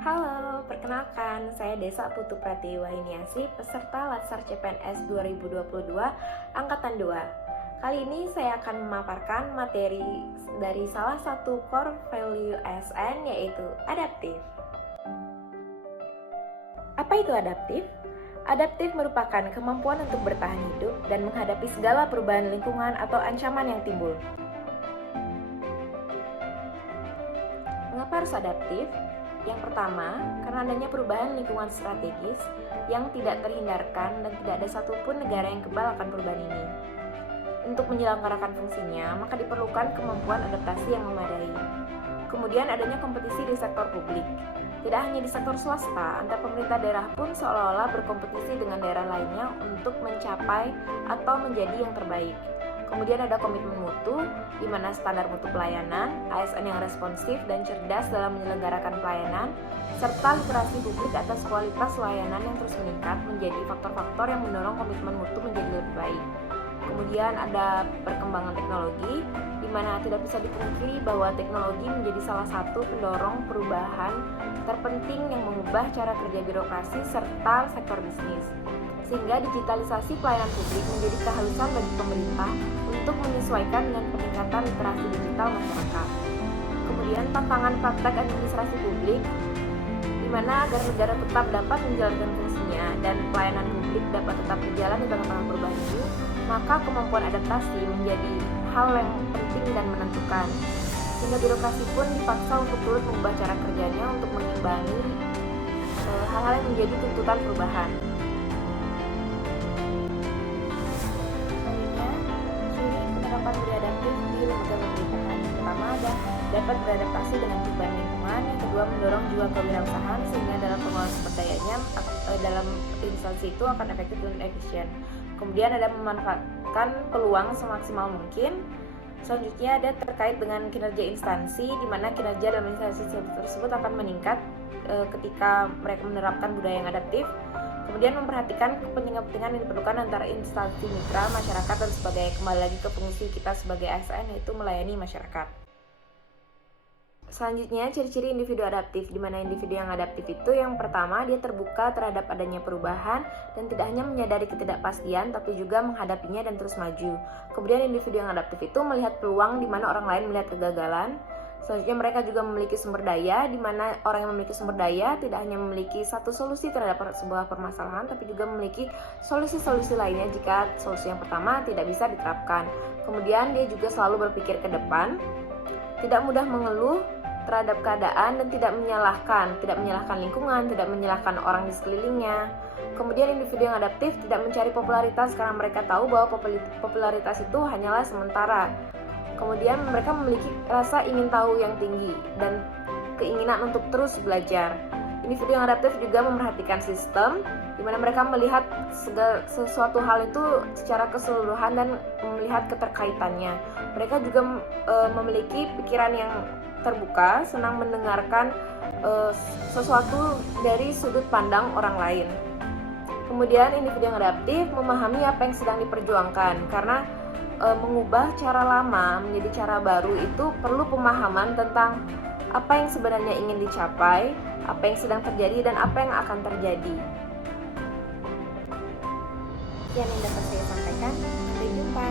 Halo, perkenalkan saya Desa Putu Pratiwi Wahiniasi, peserta Latsar CPNS 2022 Angkatan 2. Kali ini saya akan memaparkan materi dari salah satu core value ASN, yaitu adaptif. Apa itu adaptif? Adaptif merupakan kemampuan untuk bertahan hidup dan menghadapi segala perubahan lingkungan atau ancaman yang timbul. Mengapa harus adaptif? Yang pertama, karena adanya perubahan lingkungan strategis yang tidak terhindarkan dan tidak ada satupun negara yang kebal akan perubahan ini. Untuk menyelenggarakan fungsinya, maka diperlukan kemampuan adaptasi yang memadai. Kemudian adanya kompetisi di sektor publik. Tidak hanya di sektor swasta, antar pemerintah daerah pun seolah-olah berkompetisi dengan daerah lainnya untuk mencapai atau menjadi yang terbaik. Kemudian ada komitmen mutu, di mana standar mutu pelayanan, ASN yang responsif dan cerdas dalam menyelenggarakan pelayanan, serta literasi publik atas kualitas layanan yang terus meningkat menjadi faktor-faktor yang mendorong komitmen mutu menjadi lebih baik. Kemudian ada perkembangan teknologi, di mana tidak bisa dipungkiri bahwa teknologi menjadi salah satu pendorong perubahan terpenting yang mengubah cara kerja birokrasi serta sektor bisnis. Sehingga digitalisasi pelayanan publik menjadi keharusan bagi pemerintah untuk menyesuaikan dengan peningkatan literasi digital masyarakat. Kemudian tantangan praktek administrasi publik, di mana agar negara tetap dapat menjalankan fungsinya dan pelayanan publik dapat tetap berjalan di tengah-tengah perubahan ini, maka kemampuan adaptasi menjadi hal yang penting dan menentukan. Sehingga birokrasi pun dipaksa untuk turut mengubah cara kerjanya untuk mengimbangi hal-hal yang menjadi tuntutan perubahan. Penerapan budaya adaptif di lembaga pemerintahan. Yang pertama dapat beradaptasi dengan perubahan lingkungan. Yang kedua, mendorong jiwa kewirausahaan sehingga dalam pengelolaan sumber dayanya dalam instansi itu akan efektif dan efisien. Kemudian ada memanfaatkan peluang semaksimal mungkin. Selanjutnya ada terkait dengan kinerja instansi, di mana kinerja dalam instansi tersebut akan meningkat ketika mereka menerapkan budaya yang adaptif. Kemudian memperhatikan kepentingan-kepentingan yang diperlukan antara instansi mitra, masyarakat, dan sebagai kembali lagi ke fungsi kita sebagai ASN, yaitu melayani masyarakat. Selanjutnya, ciri-ciri individu adaptif, di mana individu yang adaptif itu yang pertama, dia terbuka terhadap adanya perubahan dan tidak hanya menyadari ketidakpastian, tapi juga menghadapinya dan terus maju. Kemudian individu yang adaptif itu melihat peluang di mana orang lain melihat kegagalan. Selanjutnya mereka juga memiliki sumber daya, di mana orang yang memiliki sumber daya tidak hanya memiliki satu solusi terhadap sebuah permasalahan, tapi juga memiliki solusi-solusi lainnya jika solusi yang pertama tidak bisa diterapkan. Kemudian dia juga selalu berpikir ke depan, tidak mudah mengeluh terhadap keadaan dan tidak menyalahkan lingkungan, tidak menyalahkan orang di sekelilingnya. Kemudian individu yang adaptif tidak mencari popularitas karena mereka tahu bahwa popularitas itu hanyalah sementara. Kemudian mereka memiliki rasa ingin tahu yang tinggi dan keinginan untuk terus belajar. Individu yang adaptif juga memperhatikan sistem, di mana mereka melihat sesuatu hal itu secara keseluruhan dan melihat keterkaitannya. Mereka juga memiliki pikiran yang terbuka, senang mendengarkan sesuatu dari sudut pandang orang lain. Kemudian individu yang adaptif memahami apa yang sedang diperjuangkan, karena mengubah cara lama menjadi cara baru itu perlu pemahaman tentang apa yang sebenarnya ingin dicapai, apa yang sedang terjadi, dan apa yang akan terjadi. Sekian yang dapat saya sampaikan. Sampai jumpa.